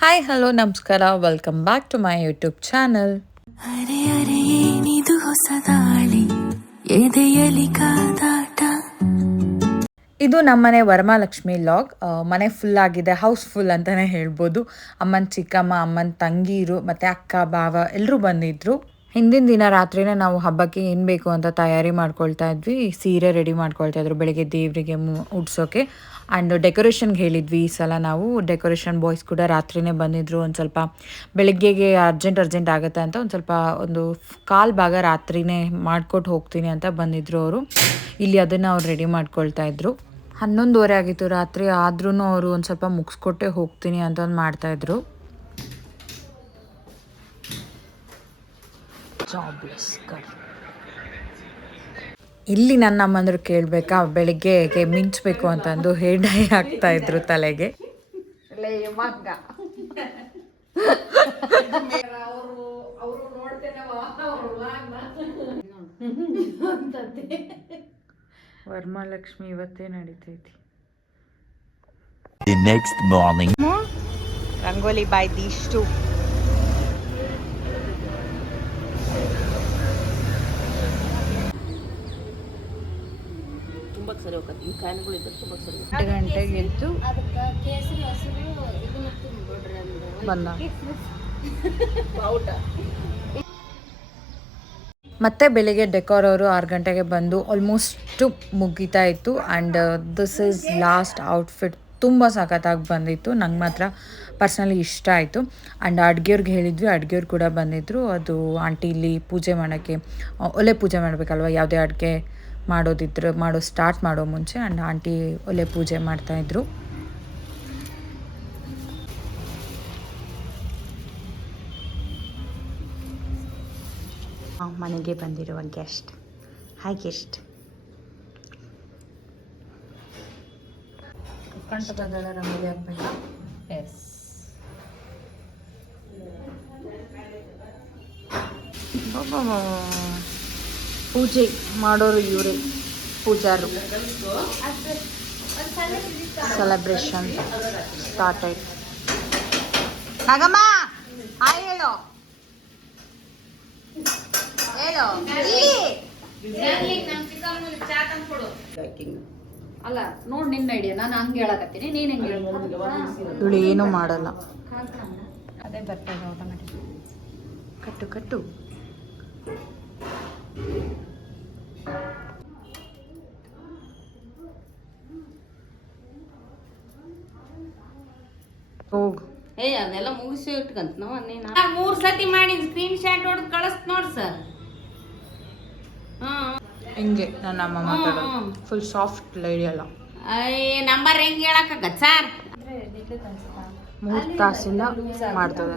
Hi hello ನಮಸ್ಕಾರ. Welcome back to my YouTube channel ಅರೆ ಅರೆ ಏನಿದು ಹೊಸದಾಳಿ ಎದೆಯಲಿ ಕಾದಾಟ? ಇದು ನಮ್ಮನೆ ವರಮಹಾಲಕ್ಷ್ಮಿ ಲಾಗ್. ಮನೆ ಫುಲ್ ಆಗಿದೆ ಹೌಸ್ ಫುಲ್ ಅಂತಲೇ ಹೇಳ್ಬೋದು. ಅಮ್ಮನ ಚಿಕ್ಕಮ್ಮ ಅಮ್ಮನ ತಂಗೀರು ಮತ್ತು ಅಕ್ಕ ಬಾವ ಎಲ್ಲರೂ ಬಂದಿದ್ರು. ಹಿಂದಿನ ದಿನ ರಾತ್ರಿನೇ ನಾವು ಹಬ್ಬಕ್ಕೆ ಏನು ಬೇಕು ಅಂತ ತಯಾರಿ ಮಾಡ್ಕೊಳ್ತಾ ಇದ್ವಿ. ಸೀರೆ ರೆಡಿ ಮಾಡ್ಕೊಳ್ತಾ ಇದ್ರು. ಬೆಳಿಗ್ಗೆ ದೇವರಿಗೆ ಉಡ್ಸೋಕೆ. ಆ್ಯಂಡ್ ಡೆಕೋರೇಷನ್ಗೆ ಹೇಳಿದ್ವಿ ಈ ಸಲ ನಾವು. ಡೆಕೋರೇಷನ್ ಬಾಯ್ಸ್ ಕೂಡ ರಾತ್ರಿನೇ ಬಂದಿದ್ರು. ಒಂದು ಸ್ವಲ್ಪ ಬೆಳಗ್ಗೆಗೆ ಅರ್ಜೆಂಟ್ ಅರ್ಜೆಂಟ್ ಆಗುತ್ತೆ ಅಂತ ಒಂದು ಸ್ವಲ್ಪ ಒಂದು ಕಾಲು ಭಾಗ ರಾತ್ರಿನೇ ಮಾಡ್ಕೊಟ್ಟು ಹೋಗ್ತೀನಿ ಅಂತ ಬಂದಿದ್ರು ಅವರು. ಇಲ್ಲಿ ಅದನ್ನು ಅವ್ರು ರೆಡಿ ಮಾಡ್ಕೊಳ್ತಾ ಇದ್ರು. ಹನ್ನೊಂದುವರೆ ಆಗಿತ್ತು ರಾತ್ರಿ. ಆದ್ರೂ ಅವರು ಒಂದು ಸ್ವಲ್ಪ ಮುಗಿಸ್ಕೊಟ್ಟೆ ಹೋಗ್ತೀನಿ ಅಂತ ಒಂದು ಮಾಡ್ತಾಯಿದ್ರು ಜಾಬ್ಲೆಸ್ ಇಲ್ಲಿ ನನ್ನ ಅಮ್ಮಂದ್ರು ಕೇಳಬೇಕಾ ಬೆಳಿಗ್ಗೆಗೆ ಮಿಂಚಬೇಕು ಅಂತಂದು ಹೇರ್ ಡೈ ಹಾಕ್ತಾ ಇದ್ರು ತಲೆಗೆ. ವರ್ಮಾಲಕ್ಷ್ಮಿ ಇವತ್ತೇ ನಡೀತೈತಿ. ರಂಗೋಲಿ ಬಾಯ್ ದೀಷ್ಟು ಎಂಟು ಗಂಟೆಗೆ ಎದ್ದು ಬಂದ ಮತ್ತೆ ಬೆಳಿಗ್ಗೆ ಡೆಕೋರ್ ಅವರು ಆರು ಗಂಟೆಗೆ ಬಂದು ಆಲ್ಮೋಸ್ಟ್ ಮುಗೀತಾ ಇತ್ತು. And this is last outfit ತುಂಬ ಸಖತ್ತಾಗಿ ಬಂದಿತ್ತು. ನಂಗೆ ಮಾತ್ರ ಪರ್ಸ್ನಲಿ ಇಷ್ಟ ಆಯಿತು. ಆ್ಯಂಡ್ ಅಡುಗೆಯವ್ರಿಗೆ ಹೇಳಿದ್ವಿ. ಅಡುಗೆಯವ್ರು ಕೂಡ ಬಂದಿದ್ದರು ಅದು ಆಂಟಿ ಇಲ್ಲಿ ಪೂಜೆ ಮಾಡೋಕ್ಕೆ ಆ, ಒಲೆ ಪೂಜೆ ಮಾಡಬೇಕಲ್ವ? ಯಾವುದೇ ಅಡುಗೆ ಮಾಡೋದಿದ್ರು ಮಾಡೋ ಸ್ಟಾರ್ಟ್ ಮಾಡೋ ಮುಂಚೆ ಆ್ಯಂಡ್ ಆಂಟಿ ಒಲೆ ಪೂಜೆ ಮಾಡ್ತಾಯಿದ್ರು ಮನೆಗೆ ಬಂದಿರುವ ಗೆಸ್ಟ್ ಹಾಯ್ ಗೆಸ್ಟ್ ಕಂಠದಲ್ಲ ರಂಗೋಲಿ ಹಾಕ್ಬೇಕಾ ಎಸ್ ಪೂಜೆ ಮಾಡೋರು ಇವರೇ ಪೂಜಾರು. ಸೆಲೆಬ್ರೇಷನ್ ಸ್ಟಾರ್ಟ್ ಆಯ್ತು ನಾಗಮ್ಮ ಹಾಯ್ ಹೇಳು. ಹೇಳು. ಅಲ್ಲ ನೋಡ್ ನಿನ್ನ ಐಡಿಯಾ ನಾನು ಹಂಗೆ ಹೇಳಕತ್ತೀನಿ. ನೀನ್ ಹೆಂಗೆ ಇವಳು ಏನು ಮಾಡಲ್ಲ. ಅದೇ ಬರ್ತದೆ ಆಟೋಮೆಟಿಕ್ ಕಟ್ಟು ಕಟ್ಟು. ಹೋಗು. ಏ ಅದೆಲ್ಲ ಮುಗಿಸಿ ಇಟ್ಕಂತ ನಾವು ನೀನು ಮೂರು ಸತಿ ಮಾಡಿ ಸ್ಕ್ರೀನ್ ಶಾಟ್ ಹೊಡೆದು ಕಳಿಸ್ತ ನೋಡಿ ಸರ್ ಹಾಂ ಹಿಂಗೆ ನನ್ನ ಅಮ್ಮ ಮಾತಾಡೋದು. ಫುಲ್ ಸಾಫ್ಟ್ ಲೈಡಿ ಅಲ್ಲ. ಅಯ್ಯ ನಂಬರ್ ಹೆಂಗೆ ಹೇಳಕ್ಕಾಗತ್ತ ಸರ್ ಮೂರು ತಾಸಿಂದ ಮಾಡ್ತದೆ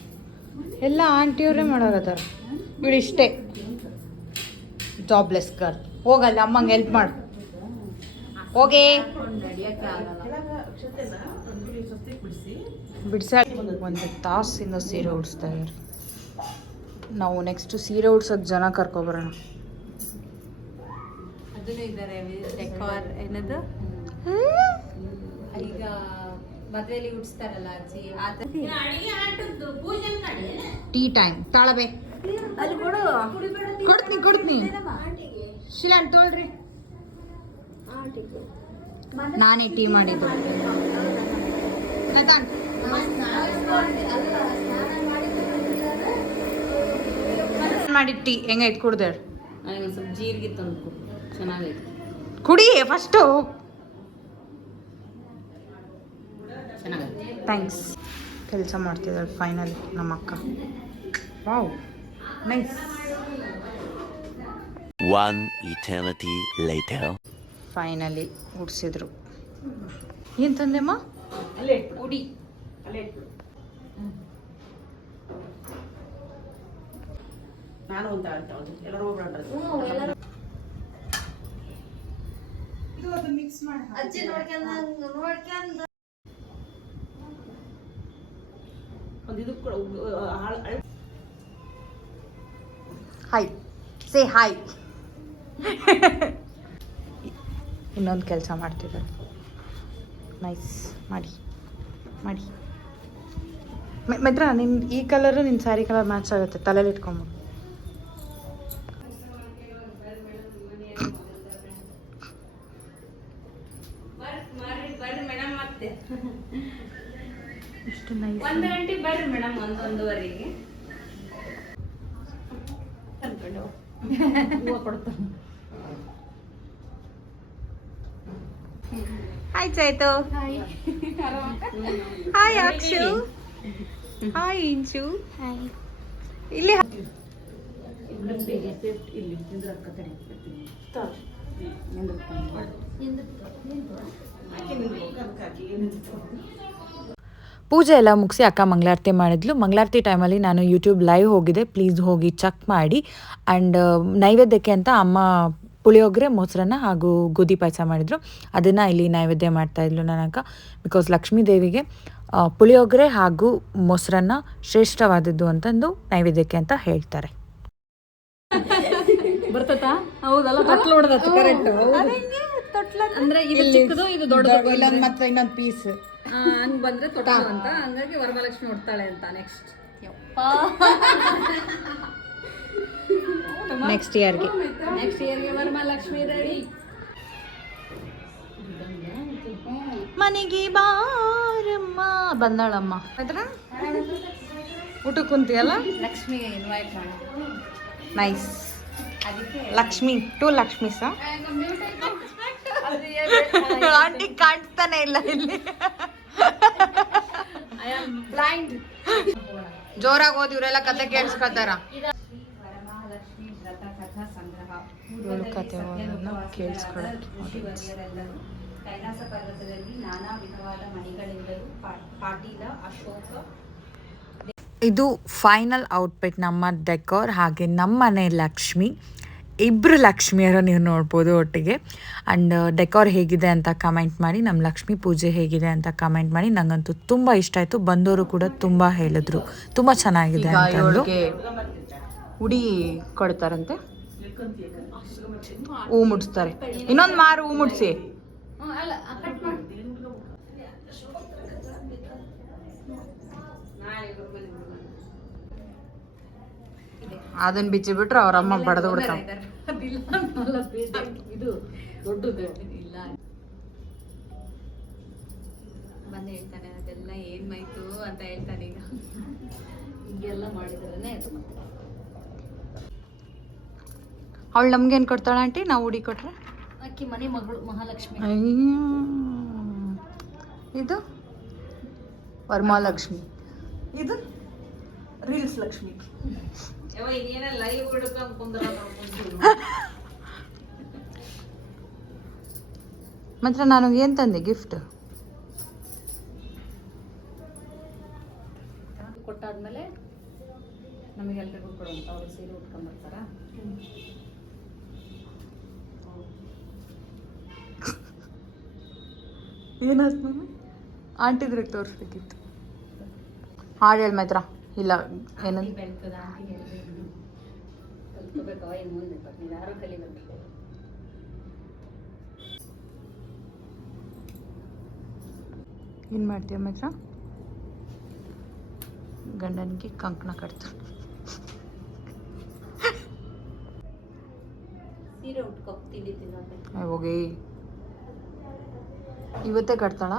ಎಲ್ಲ ಆಂಟಿಯವರೇ ಮಾಡೋರದಾರ. ಇವಳು ಇಷ್ಟೇ. ಜಾಬ್ಲೆಸ್ ಗರ್ಲ್ ಹೋಗಲ್ಲ ಅಮ್ಮಂಗೆ ಹೆಲ್ಪ್ ಮಾಡು. ಹೋಗೇ. ಬಿಡ್ಸ ಒಂದು ತಾಸಿಂದ ಸೀರೆ ಉಡಿಸ್ತಾ ಇದ್ದಾರೆ ನಾವು ನೆಕ್ಸ್ಟ್ ಸೀರೆ ಉಡ್ಸೋಕ್ಕೆ ಜನ ಕರ್ಕೊಬರೋಣ. ಅದನ್ನು ಇದ್ದಾರೆ ಡೆಕೋರ್ ಏನದು? ಈಗ ಮದುವೆಲಿ ಉಡ್ಸ್ತಾರಲ್ಲ ಅಜ್ಜಿ ಟೀ ಟೈಮ್ ತಾಳಬೆ. ಕೊಡ್ತೀನಿ ಕೊಡ್ತೀನಿ. ಶಿಲಾನ್ ತೋಳ್ರಿ. ನಾನೇ ಟೀ ಮಾಡಿದ್ದು. ಮಾಡಿ ಮಾಡಿದ ಟೀ ಹೆಂಗೈತೆ ಕುಡ್ದೆ ನನಗೆ ಒಂದು ಸ್ವಲ್ಪ ಜೀರಿಗೆ ತಂದು ಕುಡಿ. ಫಸ್ಟು ಥ್ಯಾಂಕ್ಸ್ ಕೆಲಸ ಮಾಡ್ತಿದ್ದಾಳೆ ಫೈನಲ್ ನಮ್ಮ ಅಕ್ಕ. Wow nice one eternity later. Finally ಉಡ್ಸಿದ್ರು. ಏನು ತಂದೆಮ್ಮ ಉಡಿ. ಹಾಯ್ ಸೇ ಹಾಯ್ ಇನ್ನೊಂದು ಕೆಲಸ ಮಾಡ್ತಿದ್ದಾರೆ ನೈಸ್ ಮಾಡಿ. ಮಾಡಿ. ಮಿತ್ರ ನಿನ್ನ ಈ ಕಲರು ನಿನ್ ಸ್ಯಾರಿ ಕಲರ್ ಮ್ಯಾಚ್ ಆಗುತ್ತೆ. ತಲೆಲಿ ಇಟ್ಕೊಂಬ ಹೂವು ಕೊಡ್ತಾನೆ hi Chaitu hi Akshu hi Inchu ಇಲ್ಲಿ ಪೂಜೆ ಎಲ್ಲ ಮುಗಿಸಿ ಅಕ್ಕ ಮಂಗಳಾರತಿ ಮಾಡಿದ್ಲು. ಮಂಗಳಾರತಿ ಟೈಮಲ್ಲಿ ನಾನು ಯೂಟ್ಯೂಬ್ ಲೈವ್ ಹೋಗಿದ್ದೆ ಪ್ಲೀಸ್ ಹೋಗಿ ಚೆಕ್ ಮಾಡಿ. ಆ್ಯಂಡ್ ನೈವೇದ್ಯಕ್ಕೆ ಅಂತ ಅಮ್ಮ ಪುಳಿಯೋಗರೆ ಮೊಸರನ್ನ ಹಾಗೂ ಗೋಧಿ ಪಾಯಸ ಮಾಡಿದರು. ಅದನ್ನು ಇಲ್ಲಿ ನೈವೇದ್ಯ ಮಾಡ್ತಾ ಇದ್ಲು ನನ್ನ ಅಕ್ಕ. ಬಿಕಾಸ್ ಲಕ್ಷ್ಮೀ ದೇವಿಗೆ ಪುಳಿಯೋಗರೆ ಹಾಗೂ ಮೊಸರನ್ನ ಶ್ರೇಷ್ಠವಾದದ್ದು ಅಂತಂದು ನೈವೇದ್ಯಕ್ಕೆ ಅಂತ ಹೇಳ್ತಾರೆ. ಬರ್ತತಾ? ಹೌದಲ್ಲ? ತೊಟ್ಲು ಹೊಡೆದತ್ತು ಕರೆಕ್ಟ್ ಅಂದ್ರೆ ಇದು ಚಿಕ್ಕದು ಇದು ದೊಡ್ಡದು? ಇಲ್ಲೊಂದು ಮತ್ತೆ ಇನ್ನೊಂದು ಪೀಸ್ ಹಂಗ್ ಬಂದ್ರೆ ತೊಟ್ಲು ಅಂತ. ಹಂಗಾಗಿ ವರಮಹಾಲಕ್ಷ್ಮಿ ಉಡ್ತಾಳೆ ಅಂತ ನೆಕ್ಸ್ಟ್ ನೆಕ್ಸ್ಟ್ ಇಯರ್ಗೆ ನೆಕ್ಸ್ಟ್ ಇಯರ್ಗೆ ವರಮಹಾಲಕ್ಷ್ಮಿ ರೆಡಿ ಮನೆಗೆ ಬಾರಮ್ಮ. ಬಂದಾಳಮ್ಮ. ಆಯ್ತಾ ಊಟಕ್ಕೆ ಕುಂತಿಯಲ್ಲ? ಲಕ್ಷ್ಮಿ ಇನ್ವೈಟ್ ಮಾಡ. ನೈಸ್ ಲಕ್ಷ್ಮಿ ಟು ಲಕ್ಷ್ಮಿ ಸಾ ಆಂಟಿ ಕಾಣ್ತಾನೆ ಇಲ್ಲ ಇಲ್ಲಿ. ಜೋರಾಗಿ ಓದಿ ಇವರೆಲ್ಲ ಕತೆ ಕೇಳಿಸ್ಕೊತಾರ ಕತೆ ಓದೋದನ್ನ ಕೈಲಾಸ ಪರ್ವತದಲ್ಲಿ ನಾನಾ ವಿಧವಾದ ಮಣಿಗಳಿಂದಲೂ ಪಾಟೀಲ ಅಶೋಕ ಇದು ಫೈನಲ್ ಔಟ್ಪಿಟ್ ನಮ್ಮ ಡೆಕೋರ್ ಹಾಗೆ ನಮ್ಮನೆ ಲಕ್ಷ್ಮಿ. ಇಬ್ಬರು ಲಕ್ಷ್ಮಿಯರ ನೀವು ನೋಡ್ಬೋದು ಒಟ್ಟಿಗೆ. ಆ್ಯಂಡ್ ಡೆಕೋರ್ ಹೇಗಿದೆ ಅಂತ ಕಮೆಂಟ್ ಮಾಡಿ ನಮ್ಮ ಲಕ್ಷ್ಮಿ ಪೂಜೆ ಹೇಗಿದೆ ಅಂತ ಕಮೆಂಟ್ ಮಾಡಿ ನಂಗಂತೂ ತುಂಬ ಇಷ್ಟ ಆಯಿತು. ಬಂದವರು ಕೂಡ ತುಂಬ ಹೇಳಿದ್ರು. ತುಂಬ ಚೆನ್ನಾಗಿದೆ ಅಂತಂದು. ಉಡಿ ಕೊಡ್ತಾರಂತೆ. ಹೂ ಮುಡಿಸ್ತಾರೆ. ಇನ್ನೊಂದು ಮಾರು ಹೂ ಮುಡಿಸಿ. ಅದನ್ನ ಬಿಚ್ಚಿ ಬಿಟ್ರೆ ಅವ್ರ ಅಮ್ಮ ಬಡ್ದು ಬಿಡ್ತಾವೆ ಇದು ದೊಡ್ಡದು. ಇಲ್ಲ. ಬಂದು ಹೇಳ್ತಾನೆ ಅದೆಲ್ಲ ಏನ್ಮಾಯ್ತು ಅಂತ ಹೇಳ್ತಾನೆ ಈಗ. ಹೀಗೆಲ್ಲ ಮಾಡಿದ್ರೇ ಅದು ಅವಳು ನಮ್ಗೇನು ಕೊಡ್ತಾಳೆ ಆಂಟಿ? ನಾವು ಹುಡಿ ಕೊಟ್ರೆ? ಅಕ್ಕಿ ಮನೆ ಮಗಳು ಮಹಾಲಕ್ಷ್ಮಿ. ಅಯ್ಯೋ. ಇದು? ವರ್ಮಾಲಕ್ಷ್ಮಿ ಇದು? ರೀಲ್ಸ್ ಲಕ್ಷ್ಮಿ. ಮಾತ್ರ ನಾನು ಏನು ತಂದೆ ಗಿಫ್ಟ್ ಕೊಟ್ಟಾದ್ಮೇಲೆ ನಮಗೆಲ್ರಿಗೂ ಕೊಡುವಂತ ಅವ್ರು ಸೀರೆ ಉಟ್ಕೊಂಡ್ ಬರ್ತಾರ? ಏನಾಯ್ತು ಮಮ್ಮಿ ಆಂಟಿದ್ರಿಗೆ ತೋರಿಸ್ಬೇಕಿತ್ತು. ಹಾಡು ಹೇಳಿ ಮೈತ್ರ. ಇಲ್ಲ ಏನಂತ? ಏನು ಮಾಡ್ತೀಯ ಮೈತ್ರ ಗಂಡನಿಗೆ ಕಂಕಣ ಏ, ಹೋಗಿ. ಇವತ್ತೇ ಕಟ್ತಾಳ?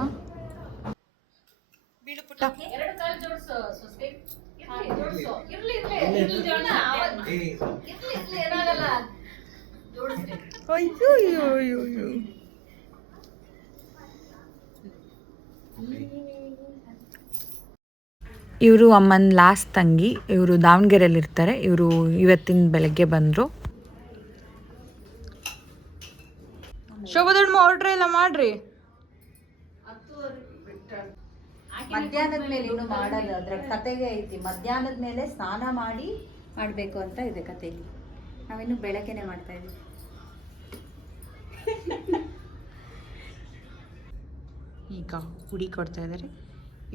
ಇವರು ಅಮ್ಮನ ಲಾಸ್ಟ್ ತಂಗಿ, ಇವರು ದಾವಣಗೆರೆಯಲ್ಲಿ ಇರ್ತಾರೆ ಇವರು ಇವತ್ತಿನ ಬೆಳಗ್ಗೆ ಬಂದರು. ಶೋಭದಣ್ಣ ಆರ್ಡ್ರ್ ಎಲ್ಲ ಮಾಡ್ರಿ. ಮಧ್ಯಾಹ್ನದ ಮೇಲೆ ಇನ್ನು ಮಾಡಲ್ಲ. ಅದ್ರ ಕತೆಗೆ ಐತಿ. ಮಧ್ಯಾಹ್ನದ ಮೇಲೆ ಸ್ನಾನ ಮಾಡಿ ಮಾಡಬೇಕು ಅಂತ ಇದೆ ಕತೆಯಲ್ಲಿ ನಾವಿನ್ನು ಬೆಳಗ್ಗೆನೆ ಮಾಡ್ತಾ ಇದೀವಿ ಈಗ ಹುಡಿ ಕೊಡ್ತಾ ಇದ್ದಾರೆ.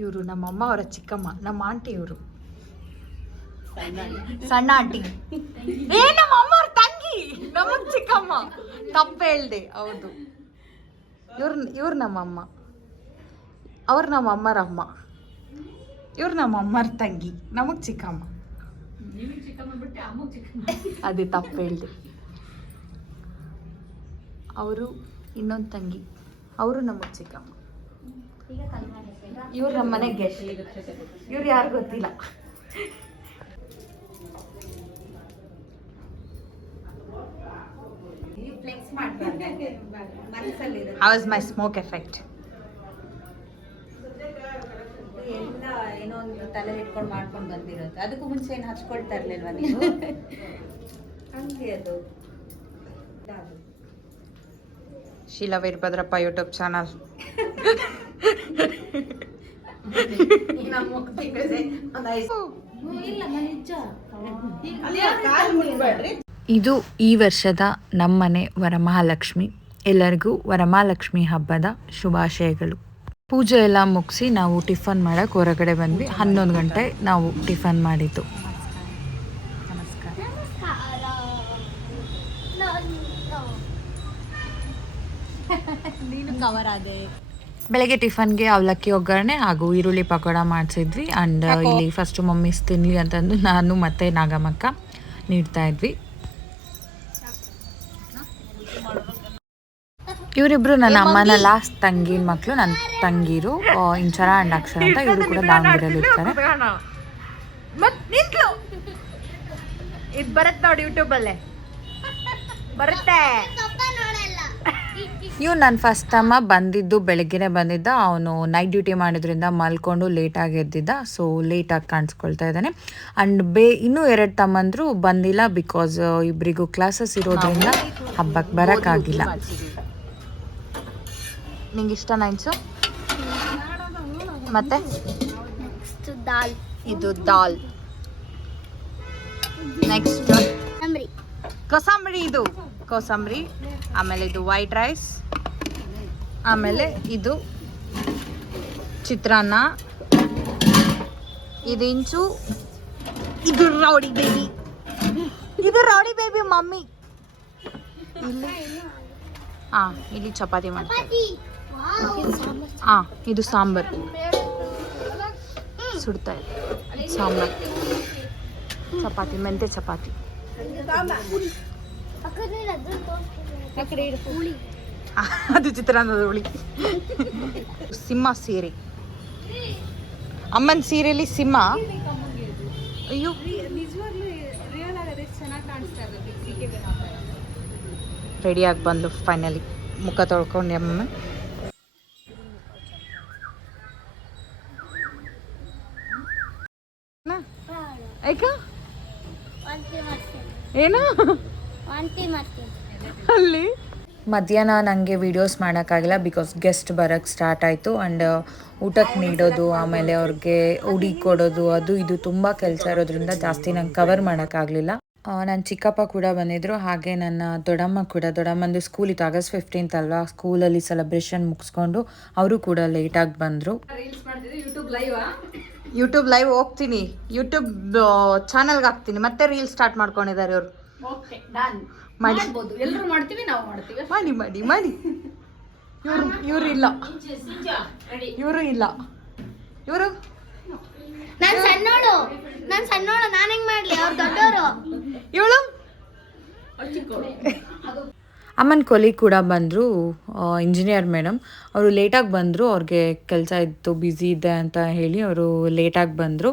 ಇವರು ನಮ್ಮಮ್ಮ ಅವರ ಚಿಕ್ಕಮ್ಮ ನಮ್ಮ ಆಂಟಿ ಇವರು. ಸಣ್ಣ ಆಂಟಿ. ಏ ನಮ್ಮ ಅಮ್ಮ ಅವ್ರ ತಂಗಿ ನಮ್ಮ ಚಿಕ್ಕಮ್ಮ. ತಪ್ಪು ಹೇಳ್ದೆ ಹೌದು. ಇವ್ರ ಇವ್ರು ನಮ್ಮಮ್ಮ. ಅವ್ರು ನಮ್ಮ ಅಮ್ಮರ ಅಮ್ಮ. ಇವ್ರು ನಮ್ಮ ಅಮ್ಮರ ತಂಗಿ. ನಮಗೆ ಚಿಕ್ಕಮ್ಮ. ಅದೇ ತಪ್ಪು ಹೇಳ್ದೆ. ಅವರು ಇನ್ನೊಂದು ತಂಗಿ. ಅವರು ನಮಗೆ ಚಿಕ್ಕಮ್ಮ. ಇವ್ರು ನಮ್ಮ ಮನೆ ಗೆಸ್ಟ್. ಇವ್ರು ಯಾರು ಗೊತ್ತಿಲ್ಲ. How ಮೈ ಸ್ಮೋಕ್ smoke ಏನೋ ಒಂದು ತಲೆ ಇಟ್ಕೊಂಡು ಮಾಡ್ಕೊಂಡು ಬಂದಿರೋದು. ಅದಕ್ಕೂ ಮುಂಚೆ ಏನು ಹಚ್ಕೊಳ್ತಾ ಇರ್ಲಿಲ್ವಾ ನೀವು? ಹಂಗೆ ಅದು. Sheila Veerabhadrappa YouTube channel. ಇದು ಈ ವರ್ಷದ ನಮ್ಮನೆ ವರಮಹಾಲಕ್ಷ್ಮಿ. ಎಲ್ಲರಿಗೂ ವರಮಹಾಲಕ್ಷ್ಮಿ ಹಬ್ಬದ ಶುಭಾಶಯಗಳು. ಪೂಜೆ ಎಲ್ಲ ಮುಗಿಸಿ ನಾವು ಟಿಫನ್ ಮಾಡಕ್ಕೆ ಹೊರಗಡೆ ಬಂದ್ವಿ. ಹನ್ನೊಂದು ಗಂಟೆ ನಾವು ಟಿಫನ್ ಮಾಡಿದ್ದು. ಬೆಳಗ್ಗೆ ಟಿಫನ್ಗೆ ಅವಲಕ್ಕಿ ಒಗ್ಗರಣೆ ಹಾಗೂ ಈರುಳ್ಳಿ ಪಕೋಡ ಮಾಡಿಸಿದ್ವಿ. ಆ್ಯಂಡ್ ಇಲ್ಲಿ ಫಸ್ಟು ಮಮ್ಮೀಸ್ ತಿನ್ನಲಿ ಅಂತಂದು ನಾನು ಮತ್ತೆ ನಾಗಮ್ಮಕ್ಕ ನೀಡ್ತಾ ಇದ್ವಿ. ಇವರಿಬ್ರು ನನ್ನ ಅಮ್ಮನ ಲಾಸ್ಟ್ ತಂಗಿನ ಮಕ್ಕಳು ನನ್ನ ತಂಗಿರು. ಇಂಚರ ಅಂಡ್ ಅಕ್ಷರ ಅಂತ ಇವರು ಕೂಡ ದಾವಣಗೆರೆಯಲ್ಲಿ ಇರ್ತಾರೆ. ಇದು ಬರುತ್ತೆ ನೋಡಿ ಯೂಟ್ಯೂಬಲ್ಲೇ ಬರುತ್ತೆ. ಇವ್ ನನ್ನ ಫಸ್ಟ್ ಅಮ್ಮ ಬಂದಿದ್ದು ಬೆಳಗ್ಗೆನೆ ಬಂದಿದ್ದ. ಅವನು ನೈಟ್ ಡ್ಯೂಟಿ ಮಾಡಿದ್ರಿಂದ ಮಲ್ಕೊಂಡು ಲೇಟಾಗಿ ಎದ್ದಿದ್ದ. ಸೊ ಲೇಟಾಗಿ ಕಾಣಿಸ್ಕೊಳ್ತಾ ಇದ್ದಾನೆ. ಆ್ಯಂಡ್ ಬೇ ಇನ್ನೂ ಎರಡು ತಮ್ಮಂದ್ರು ಬಂದಿಲ್ಲ ಬಿಕಾಸ್ ಇಬ್ಬರಿಗೂ ಕ್ಲಾಸಸ್ ಇರೋದ್ರಿಂದ ಹಬ್ಬಕ್ಕೆ ಬರೋಕ್ಕಾಗಿಲ್ಲ ನಿಂಗೆ ಇಷ್ಟ ನೈನ್ಸು? ಮತ್ತೆ? ದಾಲ್. ಇದು ದಾಲ್. ನೆಕ್ಸ್ಟ್. ಕೋಸಂಬರಿ. ಕೋಸಂಬರಿ ಇದು. ಕೋಸಂಬರಿ ಆಮೇಲೆ ಇದು ವೈಟ್ ರೈಸ್ ಆಮೇಲೆ ಇದು ಚಿತ್ರಾನ್ನ ಇದು ಇಂಚು ಇದು ರೌಡಿ ಬೇಬಿ. ಇದು ರೌಡಿ ಬೇಬಿ ಮಮ್ಮಿ. ಇಲ್ಲಿ ಹಾ ಇಲ್ಲಿ ಚಪಾತಿ ಮಾಡ್ತಾರೆ. ಹಾ ಇದು ಸಾಂಬಾರ್. ಸುಡ್ತಾ ಇದೆ. ಸಾಂಬಾರ್. ಚಪಾತಿ ಮೆಂತೆ ಚಪಾತಿ. ಅದು ಚಿತ್ರಾನ್ನದ ಹುಳಿ. ಸಿಂಹ ಸೀರೆ. ಅಮ್ಮನ ಸೀರೆಯಲ್ಲಿ ಸಿಂಹ. ಅಯ್ಯೋ. ರೆಡಿಯಾಗಿ ಬಂದು ಫೈನಲಿ ಮುಖ ತೊಳ್ಕೊಂಡು ಅಮ್ಮ ಏನು? ಅಲ್ಲಿ? ಮಧ್ಯಾಹ್ನ ನನಗೆ ವೀಡಿಯೋಸ್ ಮಾಡೋಕ್ಕಾಗಿಲ್ಲ ಬಿಕಾಸ್ ಗೆಸ್ಟ್ ಬರೋಕ್ಕೆ ಸ್ಟಾರ್ಟ್ ಆಯಿತು ಆ್ಯಂಡ್ ಊಟಕ್ಕೆ ನೀಡೋದು ಆಮೇಲೆ ಅವ್ರಿಗೆ ಉಡಿ ಕೊಡೋದು ಅದು ಇದು ತುಂಬ ಕೆಲಸ ಇರೋದ್ರಿಂದ ಜಾಸ್ತಿ ನಂಗೆ ಕವರ್ ಮಾಡೋಕ್ಕಾಗಲಿಲ್ಲ. ನನ್ನ ಚಿಕ್ಕಪ್ಪ ಕೂಡ ಬಂದಿದ್ದರು ಹಾಗೆ ನನ್ನ ದೊಡ್ಡಮ್ಮ ಕೂಡ. ದೊಡ್ಡಮ್ಮಂದು ಸ್ಕೂಲ್ ಇತ್ತು ಆಗಸ್ಟ್ ಫಿಫ್ಟೀನ್ತ್ ಅಲ್ವಾ? ಸ್ಕೂಲಲ್ಲಿ ಸೆಲೆಬ್ರೇಷನ್ ಮುಗಿಸ್ಕೊಂಡು ಅವರು ಕೂಡ ಲೇಟಾಗಿ ಬಂದರು. ಯೂಟ್ಯೂಬ್ ಲೈವ್ ಹೋಗ್ತೀನಿ. ಯೂಟ್ಯೂಬ್ ಚಾನಲ್ಗೆ ಹಾಕ್ತೀನಿ. ಮತ್ತೆ ರೀಲ್ ಸ್ಟಾರ್ಟ್ ಮಾಡ್ಕೊಂಡಿದ್ದಾರೆ ಅವರು ಮಾಡಿ. ಎಲ್ಲರೂ ಮಾಡ್ತೀವಿ ನಾವು ಮಾಡ್ತೀವಿ. ಮಾಡಿ ಮಾಡಿ ಮಾಡಿ. ಇವ್ರು ಇವ್ರು ಇಲ್ಲ. ಇವರು ಇಲ್ಲ. ಇವರು? ನಾನು ಸಣ್ಣೋಳು. ನಾನು ಸಣ್ಣೋಳು. ನಾನು ಹೆಂಗ್ ಮಾಡ್ಲಿ? ಅವ್ರು ದೊಡ್ಡವರು ಇವಳು? ಅಮ್ಮನ ಕೊಲಿ ಕೂಡ ಬಂದರು ಇಂಜಿನಿಯರ್ ಮೇಡಮ್ ಅವರು ಲೇಟಾಗಿ ಬಂದರು, ಅವ್ರಿಗೆ ಕೆಲಸ ಇತ್ತು ಬ್ಯುಸಿ ಇದೆ ಅಂತ ಹೇಳಿ ಅವರು ಲೇಟಾಗಿ ಬಂದರು.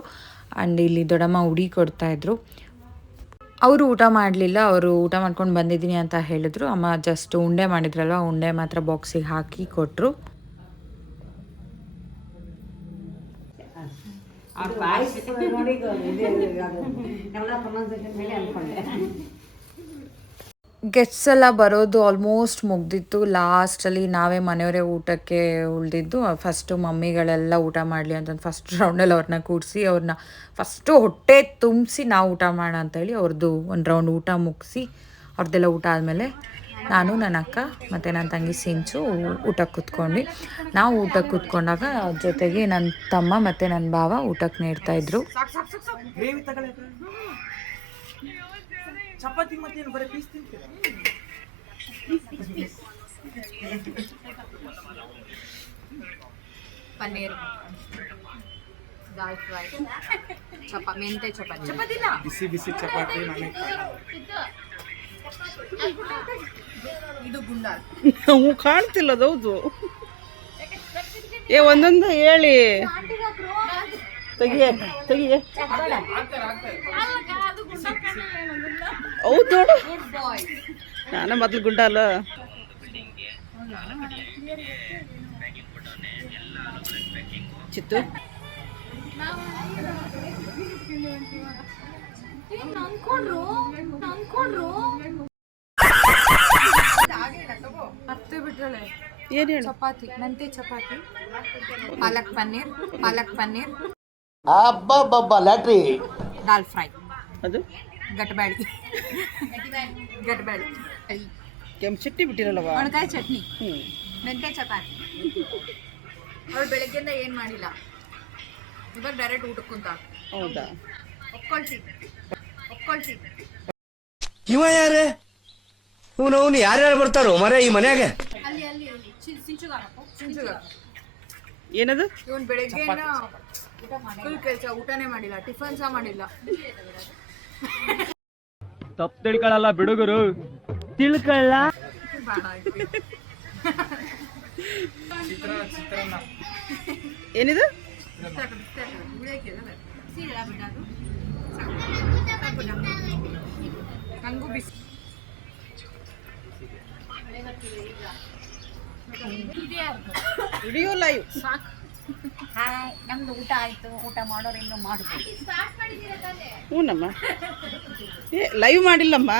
ಆ್ಯಂಡ್ ಇಲ್ಲಿ ದೊಡ್ಡಮ್ಮ ಉಡಿ ಕೊಡ್ತಾಯಿದ್ರು ಅವರು ಊಟ ಮಾಡಲಿಲ್ಲ, ಅವರು ಊಟ ಮಾಡ್ಕೊಂಡು ಬಂದಿದ್ದೀನಿ ಅಂತ ಹೇಳಿದ್ರು. ಅಮ್ಮ ಜಸ್ಟ್ ಉಂಡೆ ಮಾಡಿದ್ರಲ್ವ ಉಂಡೆ ಮಾತ್ರ ಬಾಕ್ಸಿಗೆ ಹಾಕಿ ಕೊಟ್ಟರು ಗೆಸ್ಟ್ಸ್ ಎಲ್ಲ ಬರೋದು ಆಲ್ಮೋಸ್ಟ್ ಮುಗ್ದಿತ್ತು. ಲಾಸ್ಟಲ್ಲಿ ನಾವೇ ಮನೆಯವರೇ ಊಟಕ್ಕೆ ಉಳಿದಿದ್ದು ಫಸ್ಟು ಮಮ್ಮಿಗಳೆಲ್ಲ ಊಟ ಮಾಡಲಿ ಅಂತಂದು ಫಸ್ಟ್ ರೌಂಡಲ್ಲಿ ಅವ್ರನ್ನ ಕೂಡಿಸಿ ಅವ್ರನ್ನ ಫಸ್ಟು ಹೊಟ್ಟೆ ತುಂಬಿಸಿ ನಾವು ಊಟ ಮಾಡೋಣ ಅಂತೇಳಿ ಅವ್ರದ್ದು ಒಂದು ರೌಂಡ್ ಊಟ ಮುಗಿಸಿ ಅವ್ರದ್ದೆಲ್ಲ ಊಟ ಆದಮೇಲೆ ನಾನು, ನನ್ನ ಅಕ್ಕ ಮತ್ತು ನನ್ನ ತಂಗಿ ಸಿಂಚು ಊಟಕ್ಕೆ ಕೂತ್ಕೊಂಡ್ವಿ. ನಾವು ಊಟಕ್ಕೆ ಕೂತ್ಕೊಂಡಾಗ ಜೊತೆಗೆ ನನ್ನ ತಮ್ಮ ಮತ್ತು ನನ್ನ ಭಾವ ಊಟಕ್ಕೆ ನೀಡ್ತಾಯಿದ್ರು ಚಪಾತಿ ಪನ್ನೀರ್. ದಾಲ್ ಫ್ರೈ. ಚಪಾ ಮೆಂತೆ ಚಪಾತಿ. ಚಪಾತಿನ? ಬಿಸಿ ಬಿಸಿ ಚಪಾತಿ ನನಗೆ ಇದು ಗುಂಡಾಲ್. ನಾವು ಕಾಣ್ತಿಲ್ಲ ಹೌದು. ಏ ಒಂದೊಂದು ಹೇಳಿ. ತೆಗಿಯೇ ತೆಗಿಯೇ. ಹೌದು ನೋಡು. ನಾನ ಮೊದ್ಲು ಗುಡ್ಡ ಅಲ್ಲ ಚಿತ್ತು? ಏನು ಹೇಳು? ಚಪಾತಿ ಮೆಂತೆ ಚಪಾತಿ. ಪಾಲಕ್ ಪನ್ನೀರ್ ಪಾಲಕ್ ಪನ್ನೀರ್. ಅಬ್ಬಬ್ಬಬ್ಬ ಲ್ಯಾಟ್ರಿ. ದಾಲ್ ಫ್ರೈ. ಅದು? ಗಟ್ಬ್ಯಾಳಿ ಗಟ್ಬ್ಯಾಳಿ ಕೆಂಪು ಚಟ್ನಿ ಬಿಟ್ಟಿರಲ್ಲವ? ಒಣಕಾಯಿ ಚಟ್ನಿ. ಹ್ಮ್. ಮೆಂತೆ ಚಪಾತಿ. ಅವಳು ಬೆಳಗ್ಗೆಯಿಂದ ಏನು ಮಾಡಿಲ್ಲ. ಇವಾಗ ಡೈರೆಕ್ಟ್ ಊಟಕ್ಕೆ ಕುಂತ ಹೌದಾ? ಒಪ್ಕೊಳ್ಸಿ ಒಪ್ಕೊಳ್ಸಿ ಇವ ಯಾರು? ಇವನು ಅವನು ಯಾರ್ಯಾರು ಬರ್ತಾರೋ? ಮರೆ ಈ ಮನ್ಯಾಗ. ಏನದು? ಇವನ್ ಬೆಳಗ್ಗೆ ಊಟನೇ ಮಾಡಿಲ್ಲ. ಟಿಫನ್ ಸಹ ಮಾಡಿಲ್ಲ. ತಪ್ಪು ತಿಳ್ಕೊಳ್ಳಲ್ಲ ಬಿಡುಗರು. ತಿಳ್ಕೊಳ್ಳ ಏನಿದು? ಹಂಗೂ ಲೈವ್ ವಿಡಿಯೋ ಲೈವ್ ನಮ್ದು ಊಟ ಆಯ್ತು. ಊಟ ಮಾಡೋರು ಇನ್ನು ಮಾಡ್ಬೋದು. ಹ್ಞೂನಮ್ಮ ಏ ಲೈವ್ ಮಾಡಿಲ್ಲಮ್ಮ?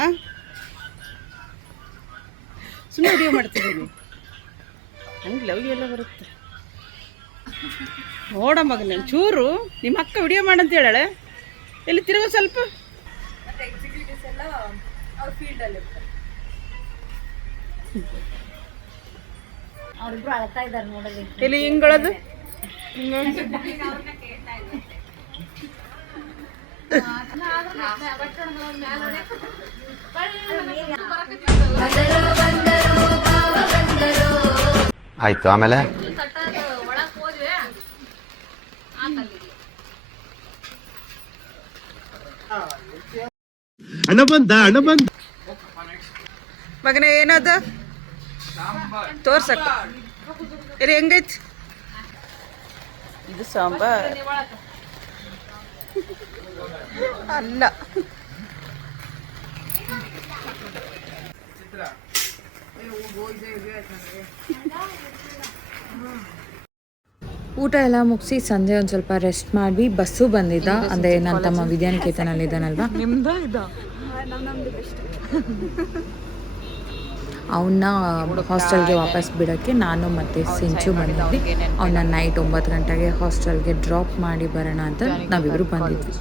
ಸುಮ್ಮನೆ ವಿಡಿಯೋ ಮಾಡ್ತಿದ್ದೀನಿ. ಹಂಗೆ ಲವ್ ಎಲ್ಲ ಬರುತ್ತೆ. ನೋಡ ಮಗನ ಚೂರು. ನಿಮ್ಮ ಅಕ್ಕ ವಿಡಿಯೋ ಮಾಡಂತ ಹೇಳಾಳೆ. ಎಲ್ಲಿ ತಿರುಗೋ ಸ್ವಲ್ಪ? ಅವ್ರಿಬ್ರು ಅಳ್ತಾ ಇದ್ದಾರೆ ನೋಡಲಿ ಎಲ್ಲಿ ಹಿಂಗಳದು? ಆಯ್ತು ಆಮೇಲೆ? ಅಣ್ಣ ಬಂದ ಅಣ್ಣ ಬಂದ ಮಗನೇ ಏನದ? ತೋರ್ಸಕ್ಕ. ಎಲ್ಲಿ ಹೆಂಗೈತಿ? ಇದು ಸಾಂಬಾರ್. ಅನ್ನ. ಊಟ ಎಲ್ಲ ಮುಗಿಸಿ ಸಂಜೆ ಒಂದು ಸ್ವಲ್ಪ ರೆಸ್ಟ್ ಮಾಡಿ ಬಸ್ಸು ಬಂದಿದ್ದ. ಅಂದರೆ ನನ್ನ ತಮ್ಮ ವಿದ್ಯಾನಿಕೇತನಲ್ಲಿ ಇದ್ದಾನಲ್ವಾ ಅವನ್ನ ಹಾಸ್ಟೆಲ್ಗೆ ವಾಪಸ್ ಬಿಡೋಕ್ಕೆ ನಾನು ಮತ್ತು ಸಿಂಚು ಬಂದಿದ್ವಿ. ಅವನ್ನ ನೈಟ್ ಒಂಬತ್ತು ಗಂಟೆಗೆ ಹಾಸ್ಟೆಲ್ಗೆ ಡ್ರಾಪ್ ಮಾಡಿ ಬರೋಣ ಅಂತ ನಾವಿಬ್ಬರು ಬಂದಿದ್ವಿ.